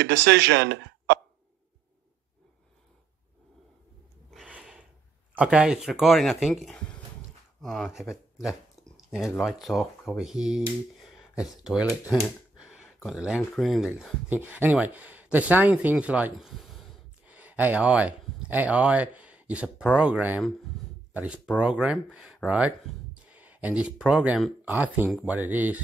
make a decision. Okay, it's recording, I think. Have it left. Yeah, lights off over here. That's the toilet. Got the lounge room. Anyway, they're saying things like AI. AI is a program, but it's program, right? And this program, I think what it is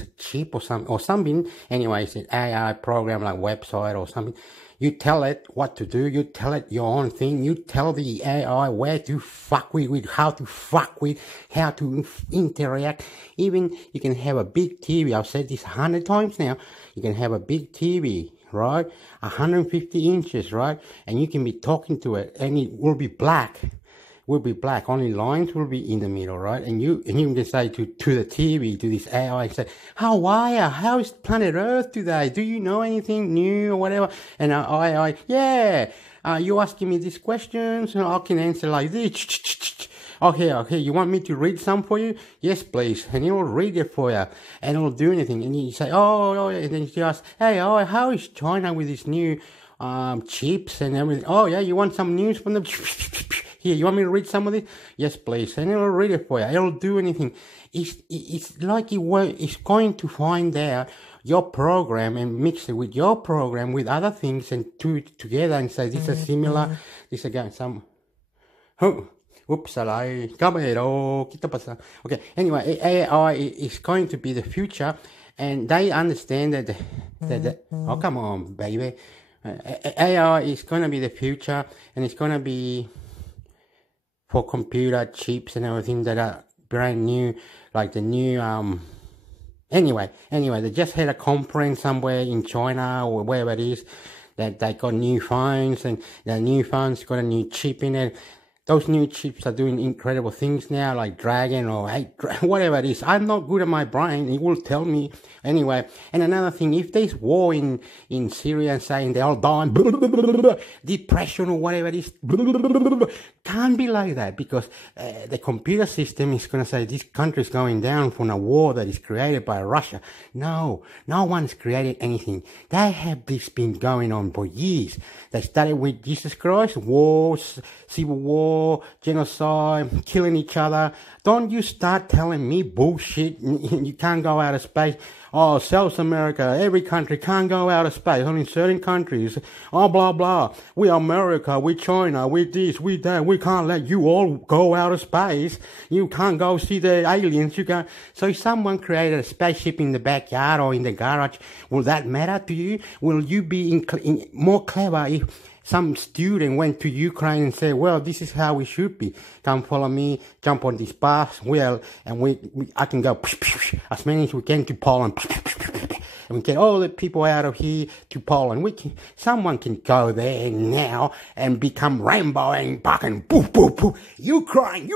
a chip or something. Anyway, it's an AI program like website or something. You tell it what to do. You tell it your own thing. You tell the AI where to fuck with, how to fuck with, how to interact. Even you can have a big TV. I've said this 100 times now. You can have a big TV, right? 150 inches, right? And you can be talking to it and it will be black. Will be black. Only lines will be in the middle, right? And you can say to the TV, to this AI, say, how are you? How is planet Earth today? Do you know anything new or whatever? And AI, yeah, you asking me these questions, and I can answer like this. Okay, you want me to read some for you? Yes, please. And it will read it for you, and it will do anything. And you say, oh, and then you ask, hey, how is China with this new chips and everything? Oh, yeah, you want some news from them? Here, you want me to read some of this? Yes, please. And it'll read it for you. It'll do anything. It's like it's going to find out your program and mix it with your program with other things and do it together and say this is similar. This again, some. Oh, oops, okay, anyway, AI is going to be the future, and they understand that oh, come on, baby. AI is going to be the future, and it's going to be for computer chips and everything that are brand new, like the new, anyway, they just had a conference somewhere in China or wherever it is, that they got new phones, and the new phones got a new chip in it. Those new chips are doing incredible things now, like Dragon or whatever it is. I'm not good at my brain. It will tell me anyway. And another thing, if there's war in Syria and saying they're all dying, depression or whatever it is, can't be like that, because the computer system is going to say this country is going down from a war that is created by Russia. No one's created anything. They have this been going on for years. They started with Jesus Christ, wars, civil war, genocide, killing each other. Don't you start telling me bullshit. You can't go out of space. Oh, South America, every country can't go out of space. Only certain countries. Oh, blah, blah. We America, we China, we this, we that. We can't let you all go out of space. You can't go see the aliens. You can't. So if someone created a spaceship in the backyard or in the garage, will that matter to you? Will you be more clever if some student went to Ukraine and said, well, this is how we should be. Come follow me, jump on this bus, and I can go as many as we can to Poland. And we get all the people out of here to Poland. Someone can go there now and become Rambo and fucking poof, poof, poof. Ukraine,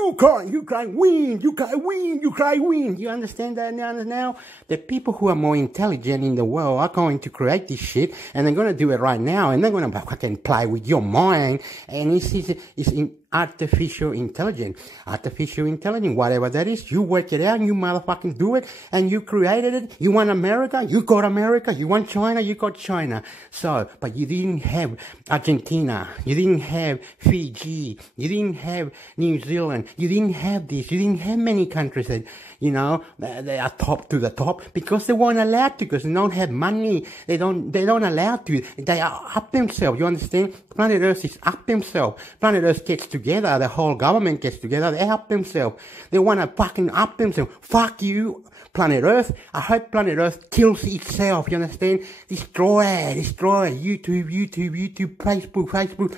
win, Ukraine, win. You understand that now? The people who are more intelligent in the world are going to create this shit, and they're going to do it right now, and they're going to fucking play with your mind, and it's in artificial intelligence, whatever that is, you work it out, you motherfucking do it, and you created it. You want America, you got America. You want China, you got China. So, but you didn't have Argentina, you didn't have Fiji, you didn't have New Zealand, you didn't have this, you didn't have many countries that, they are top to the top, because they weren't allowed to, because they don't have money, they don't allow to, they are up themselves, you understand? Planet Earth is up themselves. Planet Earth gets together, the whole government gets together, they help themselves. They want to fucking up themselves. Fuck you, Planet Earth. I hope Planet Earth kills itself, you understand? Destroy. YouTube, Facebook,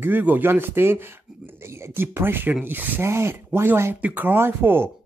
Google, you understand? Depression is sad. Why do I have to cry for?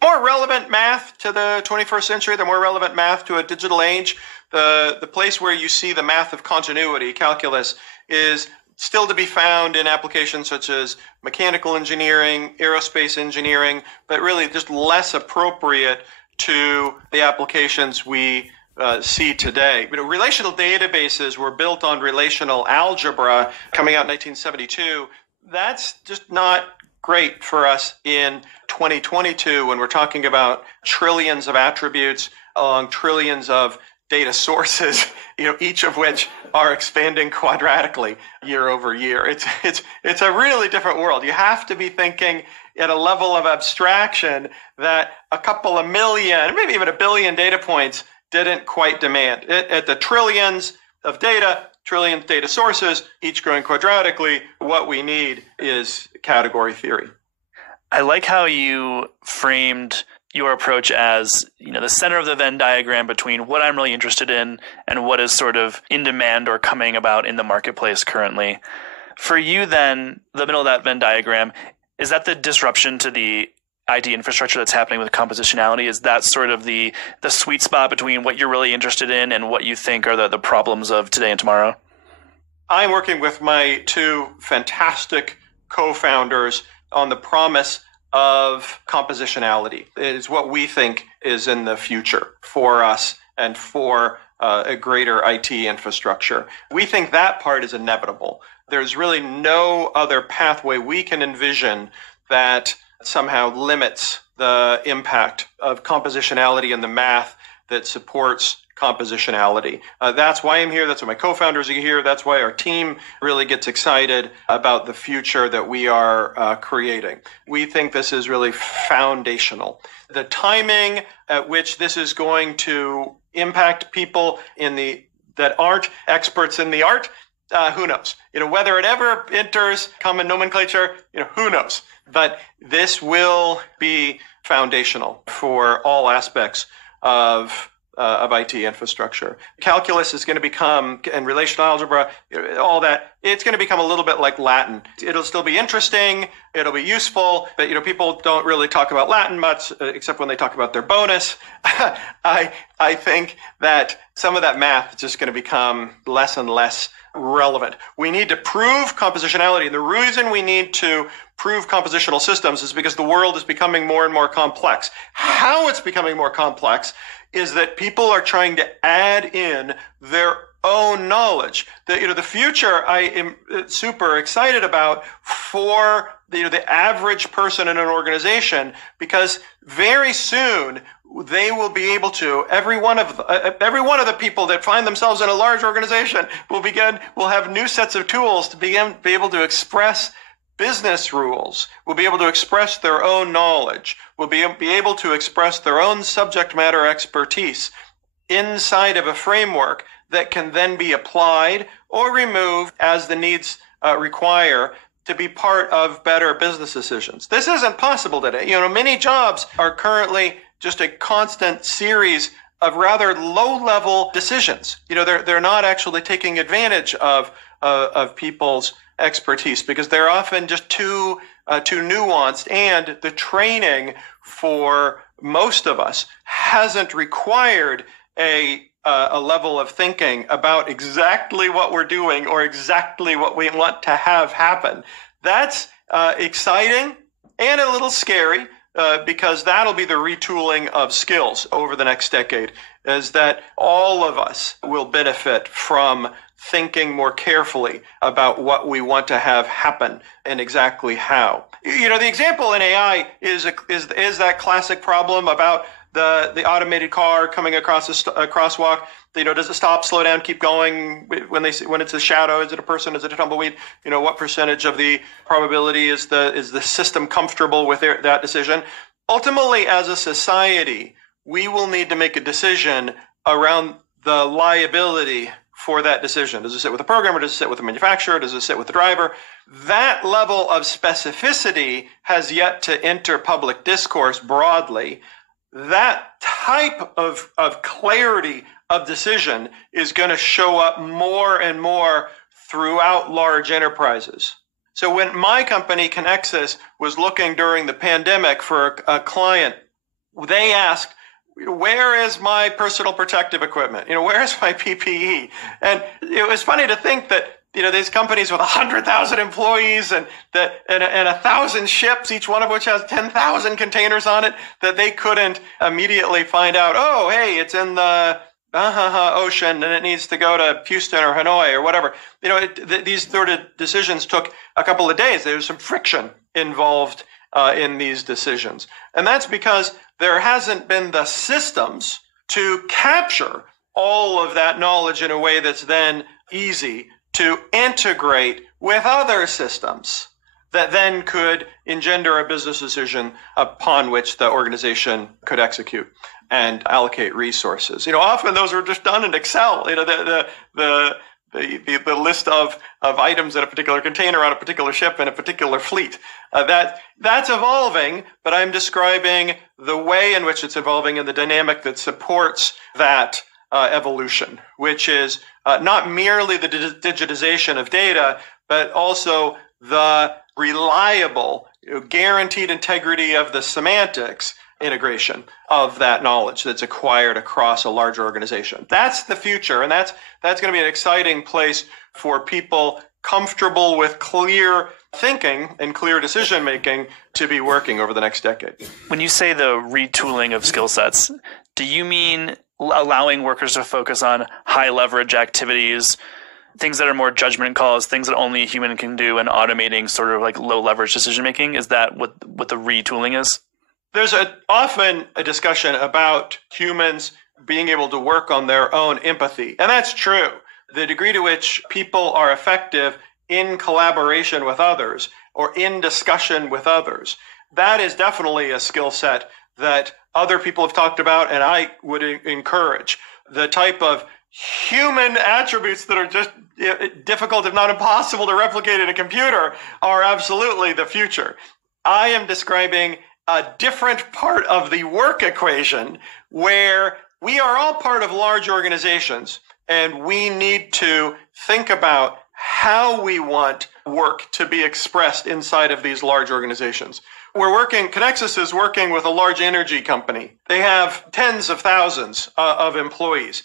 More relevant math to the 21st century, the more relevant math to a digital age, the place where you see the math of continuity, calculus, is still to be found in applications such as mechanical engineering, aerospace engineering, but really just less appropriate to the applications we see today. Relational databases were built on relational algebra coming out in 1972. That's just not great for us in 2022 when we're talking about trillions of attributes along trillions of data sources, each of which are expanding quadratically year over year. It's a really different world. You have to be thinking at a level of abstraction that a couple of million, maybe even a billion data points didn't quite demand. At the trillions of data, trillion data sources, each growing quadratically, what we need is category theory. I like how you framed your approach as, the center of the Venn diagram between what I'm really interested in and what is sort of in demand or coming about in the marketplace currently. For you then, the middle of that Venn diagram, is that the disruption to the IT infrastructure that's happening with compositionality? Is that sort of the sweet spot between what you're really interested in and what you think are the problems of today and tomorrow? I'm working with my two fantastic co-founders on the promise of compositionality. It is what we think is in the future for us and for a greater IT infrastructure. We think that part is inevitable. There's really no other pathway we can envision that somehow limits the impact of compositionality and the math that supports compositionality. That's why I'm here. That's why my co-founders are here. That's why our team really gets excited about the future that we are creating. We think this is really foundational. The timing at which this is going to impact people that aren't experts in the art, who knows? Whether it ever enters common nomenclature, who knows? But this will be foundational for all aspects of IT infrastructure. Calculus is going to become, and relational algebra, all that, it's going to become a little bit like Latin. It'll still be interesting, it'll be useful, but people don't really talk about Latin much, except when they talk about their bonus. I think that some of that math is just going to become less and less relevant. We need to prove compositionality. The reason we need to prove compositional systems is because the world is becoming more and more complex. How it's becoming more complex is that people are trying to add in their own knowledge. The future I am super excited about for the average person in an organization, because very soon they will be able to, every one of the people that find themselves in a large organization will have new sets of tools to be able to express business rules, will be able to express their own knowledge, will be able to express their own subject matter expertise inside of a framework that can then be applied or removed as the needs require to be part of better business decisions. This isn't possible today. Many jobs are currently just a constant series of rather low-level decisions. They're not actually taking advantage of people's expertise because they're often just too nuanced, and the training for most of us hasn't required a level of thinking about exactly what we're doing or exactly what we want to have happen. That's exciting and a little scary because that'll be the retooling of skills over the next decade, is that all of us will benefit from thinking more carefully about what we want to have happen and exactly how. The example in AI is that classic problem about the automated car coming across a crosswalk. Does it stop, slow down, keep going when it's a shadow? Is it a person? Is it a tumbleweed? What percentage of the probability is the system comfortable with that decision? Ultimately, as a society, we will need to make a decision around the liability for that decision. Does it sit with the programmer? Does it sit with the manufacturer? Does it sit with the driver? That level of specificity has yet to enter public discourse broadly. That type of clarity of decision is going to show up more and more throughout large enterprises. So when my company, Connexus, was looking during the pandemic for a client, they asked, where is my personal protective equipment? Where is my PPE? And it was funny to think that, these companies with 100,000 employees and 1,000 ships, each one of which has 10,000 containers on it, that they couldn't immediately find out, oh, hey, it's in the ocean and it needs to go to Houston or Hanoi or whatever. These sort of decisions took a couple of days. There was some friction involved in these decisions. And that's because there hasn't been the systems to capture all of that knowledge in a way that's then easy to integrate with other systems that then could engender a business decision upon which the organization could execute and allocate resources. Often those are just done in Excel. The list of items in a particular container on a particular ship in a particular fleet. That's evolving, but I'm describing the way in which it's evolving and the dynamic that supports that evolution, which is not merely the digitization of data, but also the reliable, guaranteed integrity of the semantics integration of that knowledge that's acquired across a larger organization. That's the future, and that's going to be an exciting place for people comfortable with clear thinking and clear decision making to be working over the next decade. When you say the retooling of skill sets, do you mean allowing workers to focus on high leverage activities, things that are more judgment calls, things that only a human can do, and automating sort of like low leverage decision making? Is that what the retooling is? There's often a discussion about humans being able to work on their own empathy, and that's true. The degree to which people are effective in collaboration with others or in discussion with others, that is definitely a skill set that other people have talked about, and I would encourage. The type of human attributes that are just difficult, if not impossible, to replicate in a computer are absolutely the future. I am describing a different part of the work equation where we are all part of large organizations, and we need to think about how we want work to be expressed inside of these large organizations. Conexus is working with a large energy company. They have tens of thousands of employees.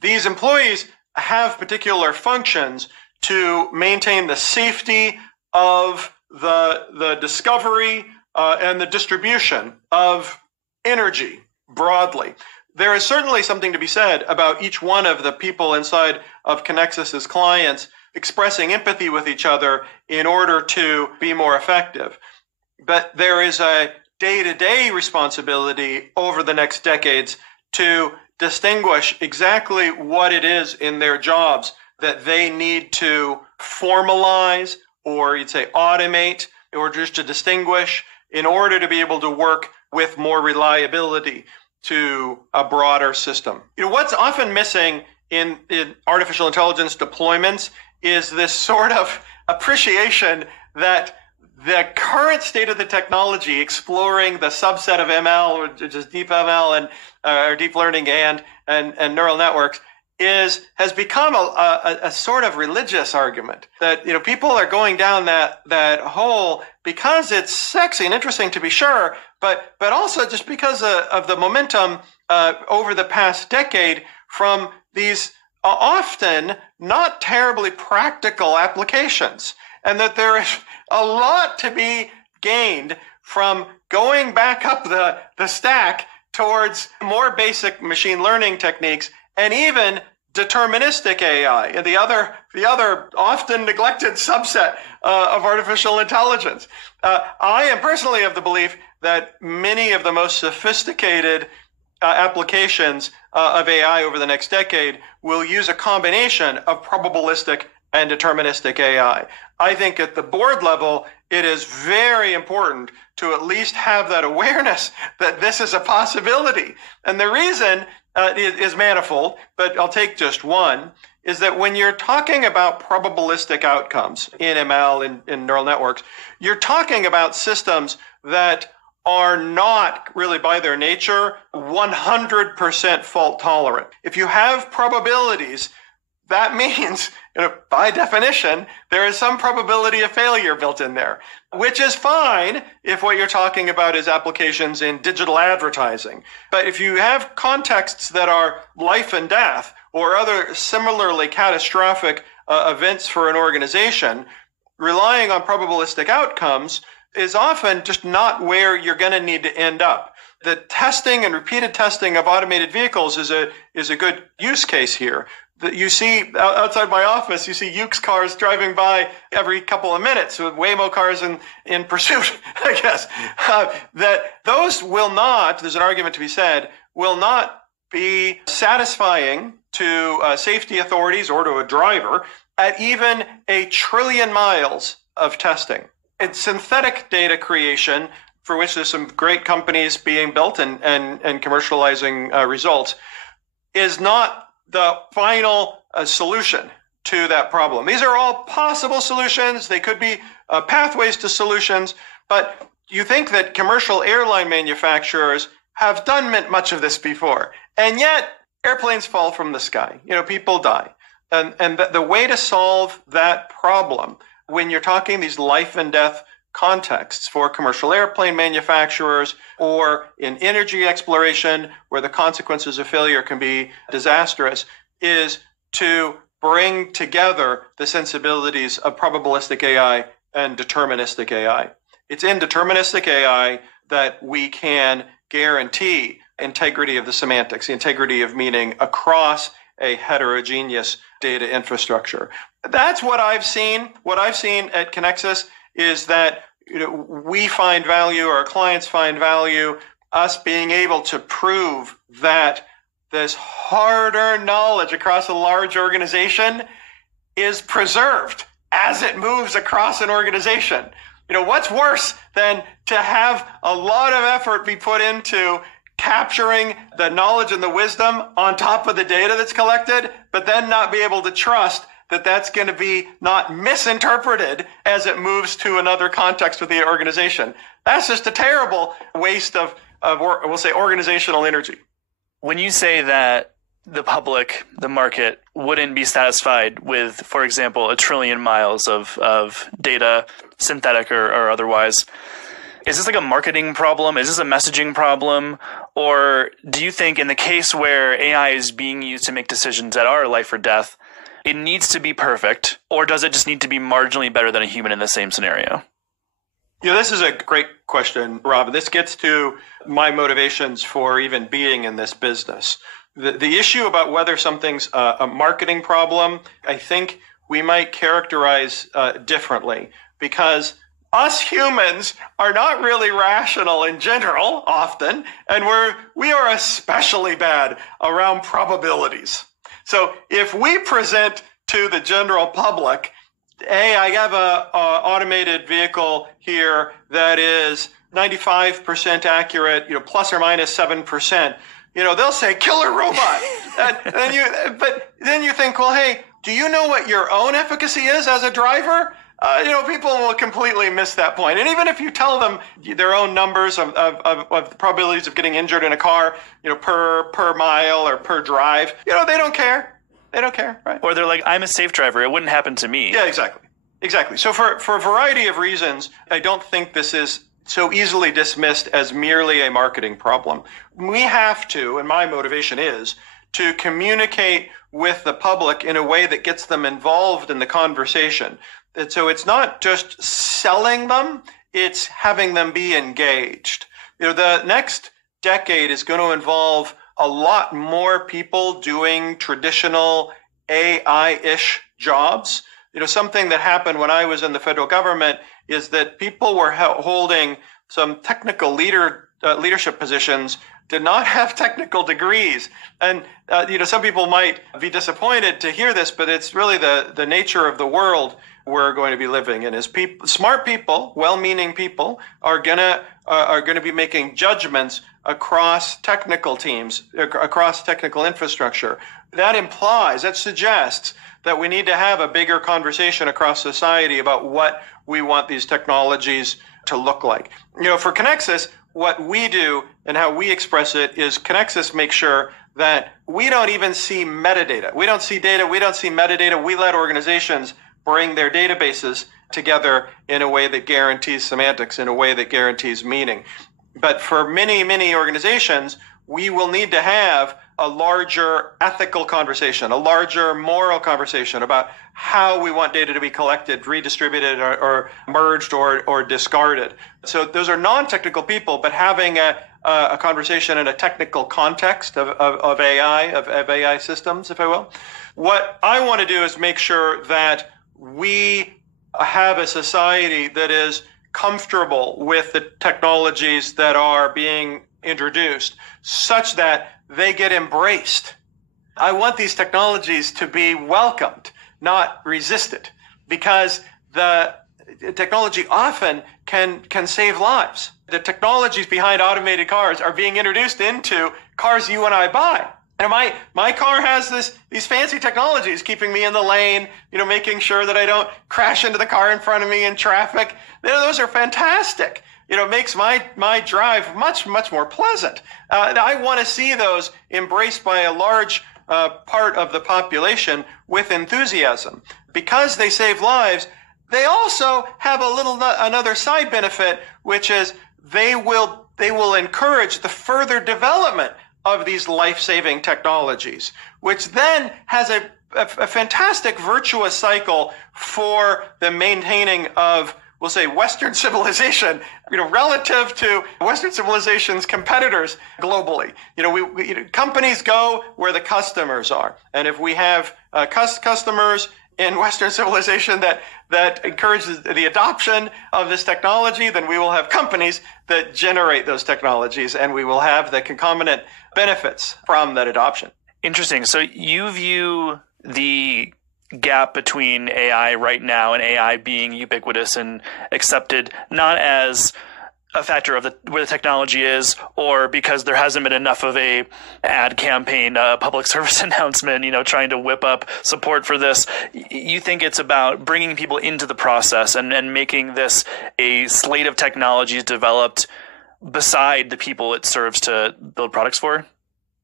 These employees have particular functions to maintain the safety of the discovery and the distribution of energy broadly. There is certainly something to be said about each one of the people inside of Conexus's clients expressing empathy with each other in order to be more effective. But there is a day-to-day responsibility over the next decades to distinguish exactly what it is in their jobs that they need to formalize, or you'd say automate, or just to distinguish in order to be able to work with more reliability to a broader system. What's often missing in artificial intelligence deployments is this sort of appreciation that the current state of the technology, exploring the subset of ML, which is deep ML or deep learning and neural networks, has become a sort of religious argument that people are going down that hole because it's sexy and interesting to be sure, but also just because of the momentum over the past decade from these often not terribly practical applications, and that there is a lot to be gained from going back up the stack towards more basic machine learning techniques and even deterministic AI, and the other often neglected subset of artificial intelligence. I am personally of the belief that many of the most sophisticated applications of AI over the next decade will use a combination of probabilistic and deterministic AI. I think at the board level, it is very important to at least have that awareness that this is a possibility. And the reason is manifold, but I'll take just one, is that when you're talking about probabilistic outcomes in ML, in neural networks, you're talking about systems that are not really by their nature 100% fault tolerant. If you have probabilities, that means, by definition, there is some probability of failure built in there, which is fine if what you're talking about is applications in digital advertising. But if you have contexts that are life and death or other similarly catastrophic events for an organization, relying on probabilistic outcomes is often just not where you're going to need to end up. The testing and repeated testing of automated vehicles is a good use case here. That you see outside my office, you see Ukes cars driving by every couple of minutes with Waymo cars in pursuit, I guess. That those will not, there's an argument to be said, will not be satisfying to safety authorities or to a driver at even 1 trillion miles of testing. It's synthetic data creation, for which there's some great companies being built and commercializing results, is not the final solution to that problem. These are all possible solutions. They could be pathways to solutions, but you think that commercial airline manufacturers have done much of this before, and yet airplanes fall from the sky. People die. And the way to solve that problem, when you're talking these life and death contexts for commercial airplane manufacturers or in energy exploration where the consequences of failure can be disastrous, is to bring together the sensibilities of probabilistic AI and deterministic AI. It's in deterministic AI that we can guarantee integrity of the semantics, the integrity of meaning across a heterogeneous data infrastructure. That's what I've seen. What I've seen at Connexus is that we find value, our clients find value, us being able to prove that this hard-earned knowledge across a large organization is preserved as it moves across an organization. What's worse than to have a lot of effort be put into capturing the knowledge and the wisdom on top of the data that's collected, but then not be able to trust that that's going to be not misinterpreted as it moves to another context with the organization. That's just a terrible waste of we'll say, organizational energy. When you say that the public, the market, wouldn't be satisfied with, for example, 1 trillion miles of data, synthetic or otherwise, is this like a marketing problem? Is this a messaging problem? Or do you think in the case where AI is being used to make decisions that are life or death, it needs to be perfect? Or does it just need to be marginally better than a human in the same scenario? This is a great question, Rob. This gets to my motivations for even being in this business. The issue about whether something's a marketing problem, I think we might characterize differently, because us humans are not really rational in general often, and we are especially bad around probabilities. So if we present to the general public, hey, I have a automated vehicle here that is 95% accurate, plus or minus 7%, they'll say killer robot. But then you think, well, hey, do you know what your own efficacy is as a driver? People will completely miss that point. And even if you tell them their own numbers of the probabilities of getting injured in a car, per mile or per drive, they don't care. They don't care, right? Or they're like, I'm a safe driver. It wouldn't happen to me. Yeah, exactly. So for a variety of reasons, I don't think this is so easily dismissed as merely a marketing problem. We have to, and my motivation is, to communicate with the public in a way that gets them involved in the conversation. And so it's not just selling them, it's having them be engaged. The next decade is going to involve a lot more people doing traditional AI-ish jobs. Something that happened when I was in the federal government is that people were holding some technical leadership positions, did not have technical degrees. And, some people might be disappointed to hear this, but it's really the nature of the world we're going to be living in. Is smart people, well-meaning people, are gonna be making judgments across technical teams, across technical infrastructure. That suggests that we need to have a bigger conversation across society about what we want these technologies to look like. For Connexus, what we do and how we express it is Connexus makes sure that we don't even see metadata. We don't see data. We don't see metadata. We let organizations bring their databases together in a way that guarantees semantics, in a way that guarantees meaning. But for many, many organizations, we will need to have a larger ethical conversation, a larger moral conversation about how we want data to be collected, redistributed, or merged, or discarded. So those are non-technical people, but having a conversation in a technical context of AI systems, if I will. What I want to do is make sure that we have a society that is comfortable with the technologies that are being introduced such that they get embraced. I want these technologies to be welcomed, not resisted, because the technology often can save lives. The technologies behind automated cars are being introduced into cars you and I buy. And my car has these fancy technologies keeping me in the lane, making sure that I don't crash into the car in front of me in traffic. Those are fantastic. It makes my drive much, much more pleasant. I want to see those embraced by a large part of the population with enthusiasm. Because they save lives, they also have another side benefit, which is they will encourage the further development of these life-saving technologies, which then has a fantastic virtuous cycle for the maintaining of, we'll say, Western civilization, relative to Western civilization's competitors globally. Companies go where the customers are. And if we have customers in Western civilization that encourages the adoption of this technology, then we will have companies that generate those technologies, and we will have the concomitant benefits from that adoption. Interesting. So you view the gap between AI right now and AI being ubiquitous and accepted not as a factor of where the technology is, or because there hasn't been enough of a ad campaign, a public service announcement, trying to whip up support for this. You think it's about bringing people into the process and making this a slate of technologies developed beside the people it serves to build products for?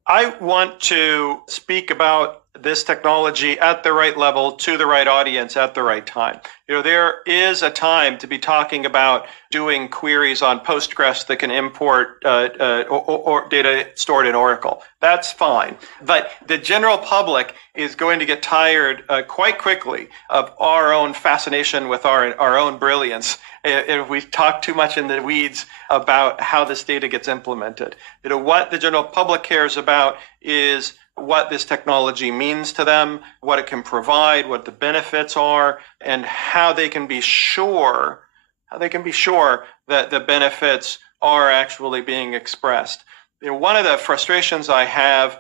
I want to speak about this technology at the right level to the right audience at the right time. There is a time to be talking about doing queries on Postgres that can import or data stored in Oracle. That's fine. But the general public is going to get tired quite quickly of our own fascination with our own brilliance if we talk too much in the weeds about how this data gets implemented. What the general public cares about is what this technology means to them, what it can provide, what the benefits are, and how they can be sure that the benefits are actually being expressed. One of the frustrations I have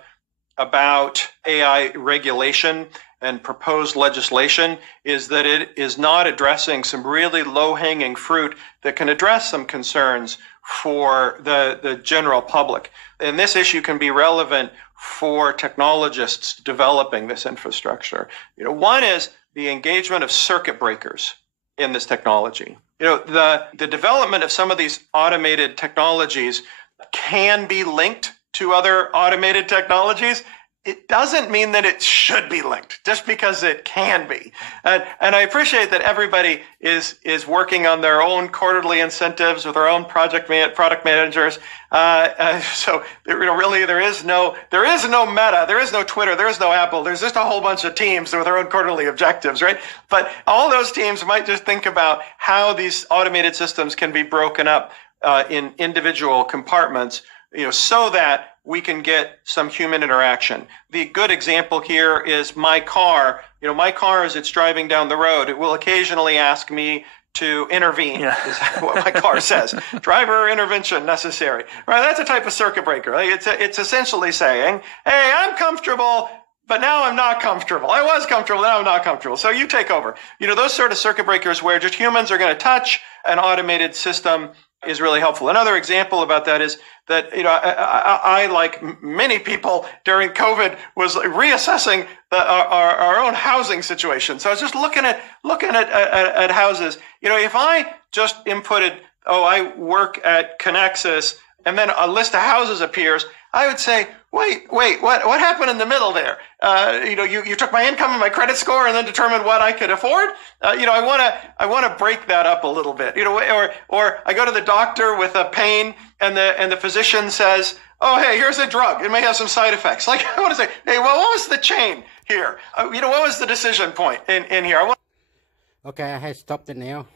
about AI regulation and proposed legislation is that it is not addressing some really low-hanging fruit that can address some concerns for the general public. And this issue can be relevant for technologists developing this infrastructure. One is the engagement of circuit breakers in this technology. The development of some of these automated technologies can be linked to other automated technologies. It doesn't mean that it should be linked just because it can be. And I appreciate that everybody is working on their own quarterly incentives with their own product managers. So really there is no Meta, there is no Twitter, there is no Apple. There's just a whole bunch of teams with their own quarterly objectives, right? But all those teams might just think about how these automated systems can be broken up in individual compartments, so that we can get some human interaction. The good example here is my car. My car, as it's driving down the road, it will occasionally ask me to intervene, is what my car says. Driver intervention necessary. Right? That's a type of circuit breaker. It's essentially saying, hey, I'm comfortable, but now I'm not comfortable. I was comfortable, now I'm not comfortable. So you take over. Those sort of circuit breakers where just humans are going to touch an automated system is really helpful. Another example about that is that I like many people during COVID was reassessing our own housing situation. So I was just looking at houses. If I just inputted, I work at Conexus, and then a list of houses appears, I would say, wait, what happened in the middle there? You took my income and my credit score and then determined what I could afford. I want to break that up a little bit. Or I go to the doctor with a pain and the physician says, oh, hey, here's a drug. It may have some side effects. Like, I want to say, hey, well, what was the chain here? What was the decision point in here? Okay, I have stopped it now.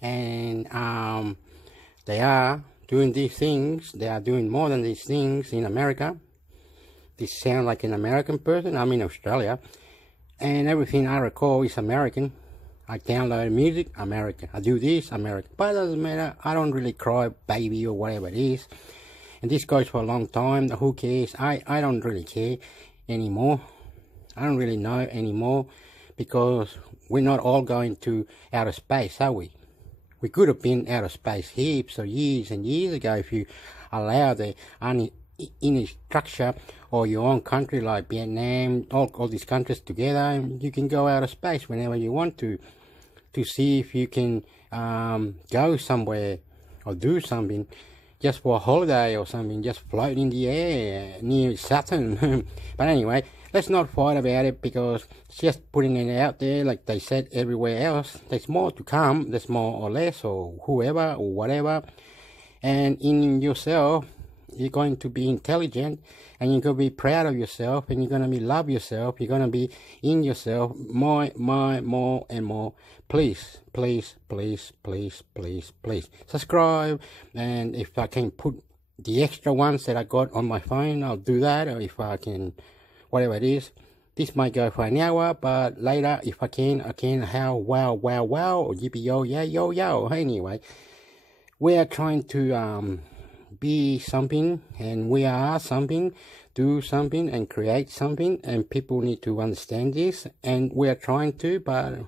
And they are doing these things. They are doing more than these things in America. This sounds like an American person. I'm in Australia. And everything I record is American. I download music, American. I do this, American. But it doesn't matter. I don't really cry baby or whatever it is. And this goes for a long time. Who cares? I don't really care anymore. I don't really know anymore, because we're not all going to outer space, are we? We could have been outer space heaps of years and years ago if you allow the inner structure or your own country like Vietnam, all these countries together, and you can go out of space whenever you want to see if you can go somewhere or do something just for a holiday or something, just float in the air near Saturn. But anyway, let's not fight about it, because it's just putting it out there like they said everywhere else. There's more to come, there's more or less, or whoever or whatever. And in yourself, you're going to be intelligent, and you're going to be proud of yourself, and you're going to be love yourself. You're going to be in yourself more and more. Please, please, please, please, please, please subscribe. And if I can put the extra ones that I got on my phone, I'll do that. Or if I can, whatever it is. This might go for an hour, but later, if I can, how, wow, or yippee yo, yeah, yo. Anyway, we are trying to be something, and we are something, do something, and create something, and people need to understand this, and we are trying to, but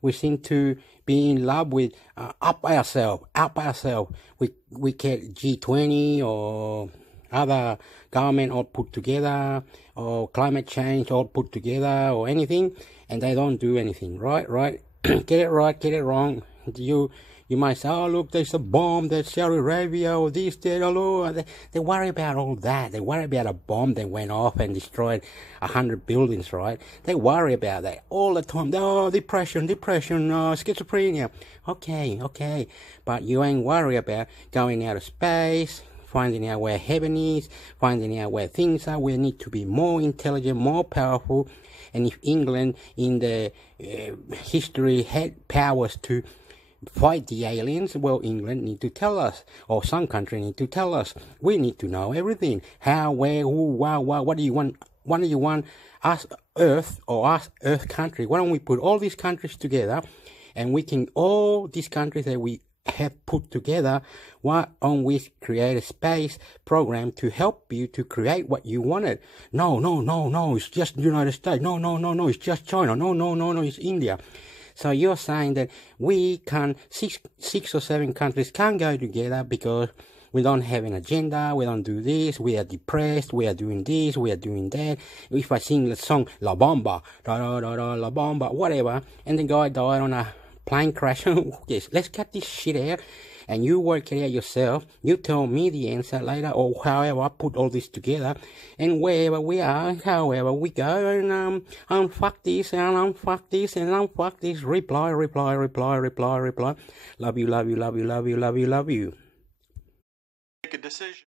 we seem to be in love with up ourselves. We get G20 or other government all put together, or climate change all put together, or anything, and they don't do anything. Right? Get it right, get it wrong. You might say, oh, look, there's a bomb, there's Saudi Arabia, or this, that, oh, they worry about all that. They worry about a bomb that went off and destroyed 100 buildings, right? They worry about that all the time. Oh, depression, schizophrenia. Okay. But you ain't worry about going out of space, finding out where heaven is, finding out where things are. We need to be more intelligent, more powerful. And if England in the history had powers to fight the aliens, well, England need to tell us, or some country need to tell us. We need to know everything. How, where, who, what do you want us Earth, or us Earth country? Why don't we put all these countries together, and we can, all these countries that we have put together, why don't we create a space program to help you to create what you wanted? No, it's just the United States. No, it's just China. No, it's India. So you're saying that we can, six or seven countries can't go together because we don't have an agenda, we don't do this, we are depressed, we are doing this, we are doing that. If I sing the song La Bomba, La Bomba, whatever, and the guy died on a plane crash, yes, let's cut this shit out, and you work it out yourself. You tell me the answer later, or however I put all this together, and wherever we are, however we go, and unfuck this, and unfuck this, and unfuck this. Reply. Love you. Make a decision.